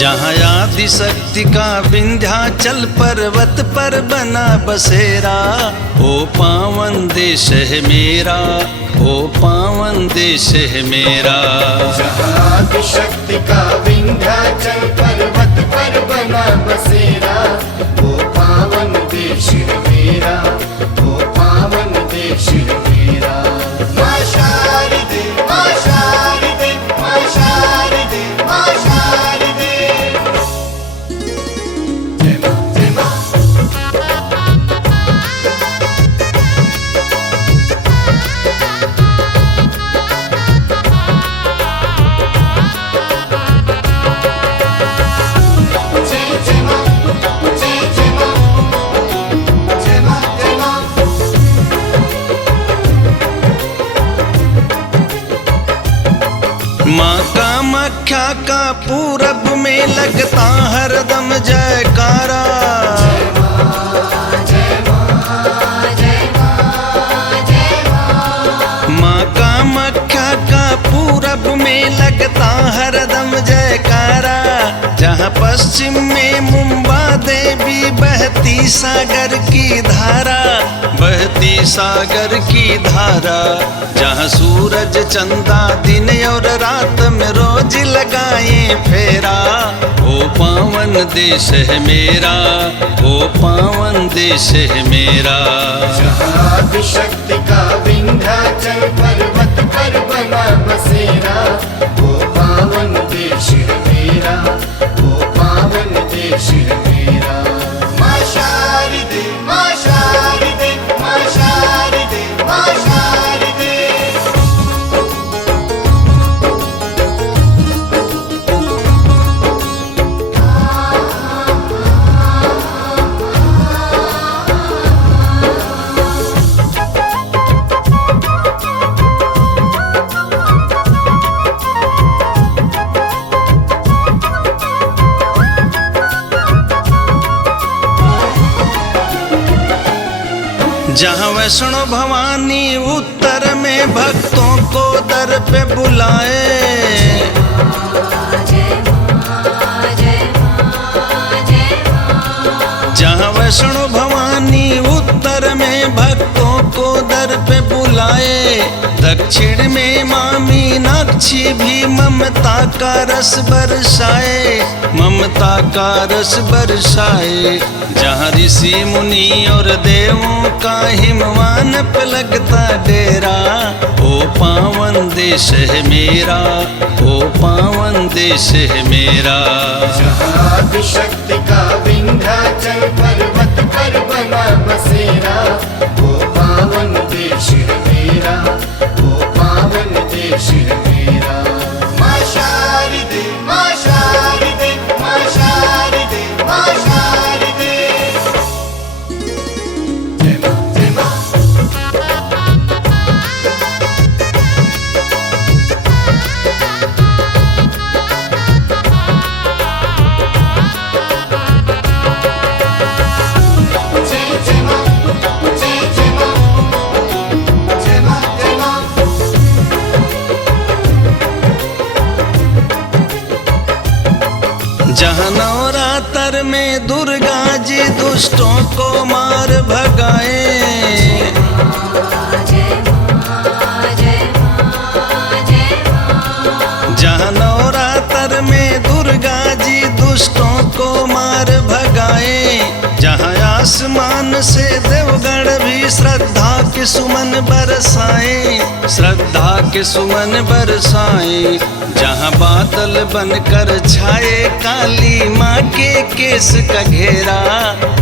जहाँ आदि शक्ति का विंध्याचल पर्वत पर बना बसेरा, ओ पावन देश है मेरा, ओ पावन देश है मेरा। जहाँ आदि शक्ति का विंध्याचल पर्वत पर बना बसेरा, ओ पावन देश है मेरा, ओ पावन देश है मेरा। माँ शारदे, माँ शारदे, माँ शारदे, माँ शारदे। जय माँ, जय माँ। जय जय माँ, जय जय माँ, जय माँ, जय माँ। माँ कामाख्या का पूरब में लगता हरदम जयकारा, माँ कामाख्या का पूरब में लगता हरदम जयकारा। जहाँ पश्चिम में मुंबा देवी बहती सागर की धारा, बहती सागर की धारा। जहाँ सूरज चंदा दिन और रात में रोज लगाए फेरा, ओ पावन देश है मेरा, ओ पावन देश है मेरा। जहाँ आदि शक्ति का विंध्याचल पर्वत पर बना बसेरा, ओ पावन देश है मेरा, ओ पावन देश है मेरा। माँ शारदे, माँ शारदे, माँ शारदे, माँ शारदे। जहाँ वैष्णो भवानी उत्तर में भक्तों को दर पे बुलाए, जहाँ वैष्णो भवानी उत्तर में भक्तों को दर पे बुलाए। दक्षिण में माँ मीनाक्षी भी ममता का रस बरसाए, ममता का रस बरसाए। जहाँ ऋषि मुनि और देवों का हिमवान पे लगता डेरा, ओ पावन देश है मेरा, ओ पावन देश है मेरा। जहाँ आदि शक्ति का विंध्याचल पर्वत पर बना बसेरा, ओ पावन देश है मेरा, ओ पावन देश है मेरा। माँ शारदे, माँ शारदे, माँ शारदे, माँ शारदे। जय माँ, जय माँ। जय जय माँ, जय जय माँ, जय माँ, जय माँ। जहाँ नवरात्र में दुर्गा जी दुष्टों को मार भगाए, जहाँ नवरात्र में दुर्गा जी दुष्टों को मार भगाए। जहाँ आसमान से देवगण भी श्रद्धा के सुमन बरसाए, श्रद्धा के सुमन बरसाए। जहाँ बादल बनकर छाए काली माँ के केस का घेरा,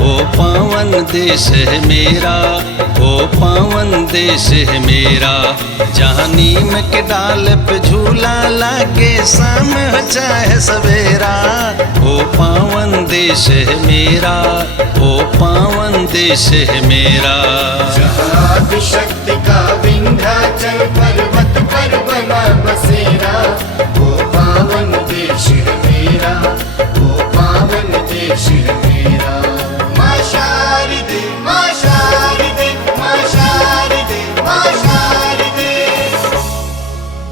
ओ पावन देश है मेरा, ओ पावन देश है मेरा। जहाँ नीम के डाल पे झूला लागे शाम हो चाहे सवेरा, ओ पावन देश है मेरा, ओ पावन देश है मेरा। जहाँ आदि शक्ति का विंध्याचल